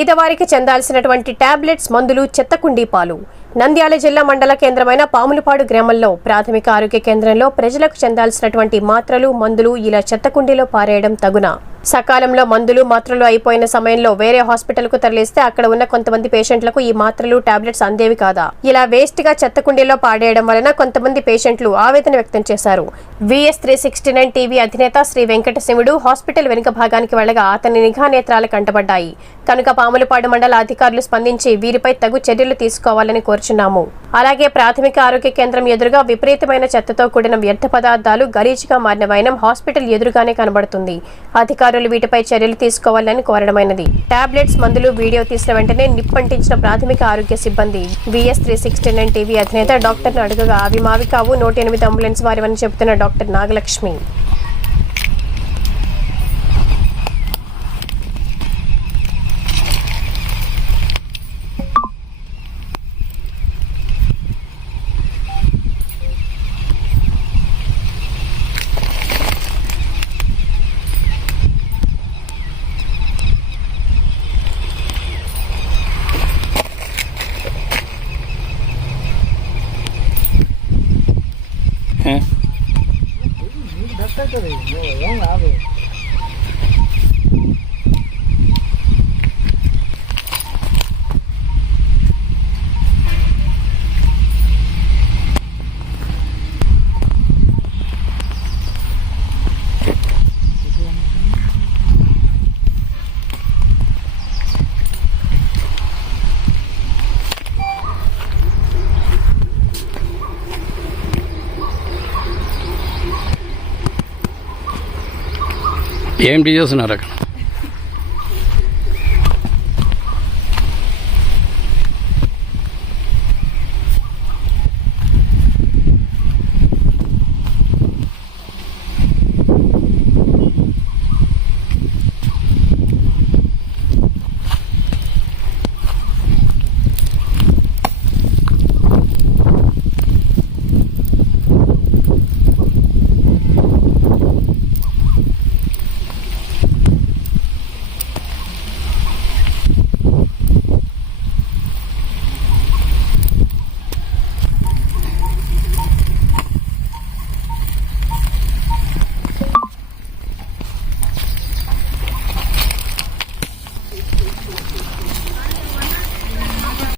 పేదవారికి చెందాల్సినటువంటి టాబ్లెట్స్, మందులు చెత్తకుండీ పాలు. నంద్యాల జిల్లా మండల కేంద్రమైన పాములపాడు గ్రామంలో ప్రాథమిక ఆరోగ్య కేంద్రంలో ప్రజలకు చెందాల్సినటువంటి మాత్రలు, మందులు ఇలా చెత్తకుండీలో పారేయడం తగునా? సకాలంలో మందులు, మాత్రలు అయిపోయిన సమయంలో వేరే హాస్పిటల్కు తరలిస్తే అక్కడ ఉన్న కొంతమంది పేషెంట్లకు ఈ మాత్రలు, టాబ్లెట్స్ అందేవి కాదా? ఇలా వేస్ట్ గా చెత్తకుండీలో పాడేయడం వలన కొంతమంది పేషెంట్లు ఆవేదన వ్యక్తం చేశారు. VS 369 టీవీ అధినేత శ్రీ వెంకటశివుడు హాస్పిటల్ వెనుక భాగానికి వెళ్లగా అతని నిఘా నేత్రాలు కంటపడ్డాయి. కనుక పాములపాడు మండల అధికారులు స్పందించి వీరిపై తగు చర్యలు తీసుకోవాలని కోరుచున్నాము. అలాగే ప్రాథమిక ఆరోగ్య కేంద్రం ఎదురుగా విపరీతమైన చెత్తతో కూడిన వ్యర్థ పదార్థాలు గలీజుగా మారిన వైనం హాస్పిటల్ ఎదురుగానే కనబడుతుంది. అధికారులు వీటిపై చర్యలు తీసుకోవాలని కోరడమైనది. టాబ్లెట్స్, మందులు వీడియో తీసిన వెంటనే నిప్పంటించిన ప్రాథమిక ఆరోగ్య సిబ్బంది. VS 369 టీవీ అధినేత డాక్టర్ను అడగగా అవి మావి కావు, 108 అంబులెన్స్ వారివని చెబుతున్న డాక్టర్ నాగలక్ష్మి. ఏంటి చేస్తున్నారు అక్కడ?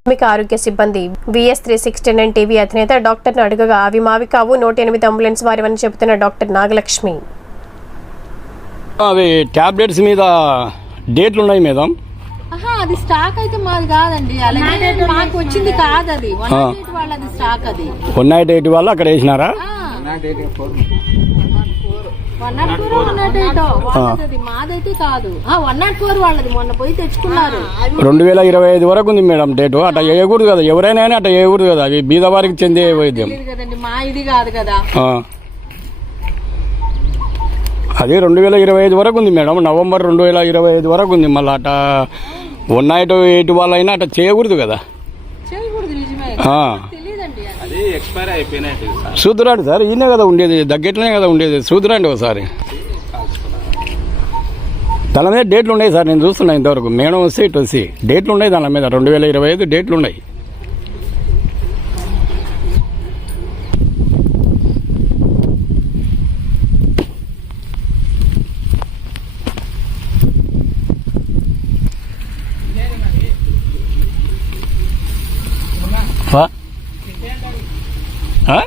ప్రాథమిక ఆరోగ్య సిబ్బంది. VS 369 టీవీ అధినేత డాక్టర్ను అడగగా అవి మావి కావు, 108 అంబులెన్స్ వారివని చెబుతున్న డాక్టర్ నాగలక్ష్మి. అవి టాబ్లెట్స్ మీద డేట్లు ఉన్నాయి మేడం. అది స్టాక్ అయితే మాది కాదండి, అలాగే మాకు వచ్చింది కాదు. అది 108 వాళ్ళది స్టాక్. అది 108 వాళ్ళు అక్కడ వేసినారా? 108 మాదైతే కాదు, 104 వాళ్ళది మొన్న పోయి తెచ్చుకున్నారు. 2025 వరకు ఉంది మేడం డేటు. అట్లా వేయకూడదు కదా, ఎవరైనా అట్లా వేయకూడదు కదా. అవి బీదవారికి చెందే వైద్యం కదండి, మా ఇది కాదు కదా. అది 2025 వరకు ఉంది మేడం. నవంబర్ 2025 వరకు ఉంది. మళ్ళీ అట్లా 108 వాళ్ళైనా అట్లా చేయకూడదు కదా. చేయకూడదు, నిజమే. చూద్దురాండి సార్, ఈయనే కదా ఉండేది, దగ్గరనే కదా ఉండేది. చూద్దురాండి ఒకసారి. దాని మీద డేట్లు ఉన్నాయి సార్, నేను చూస్తున్నా ఇంతవరకు. మేడం వస్తే ఇటు వచ్చి డేట్లు ఉన్నాయి దాని మీద. 2025 డేట్లు ఉన్నాయి. Huh?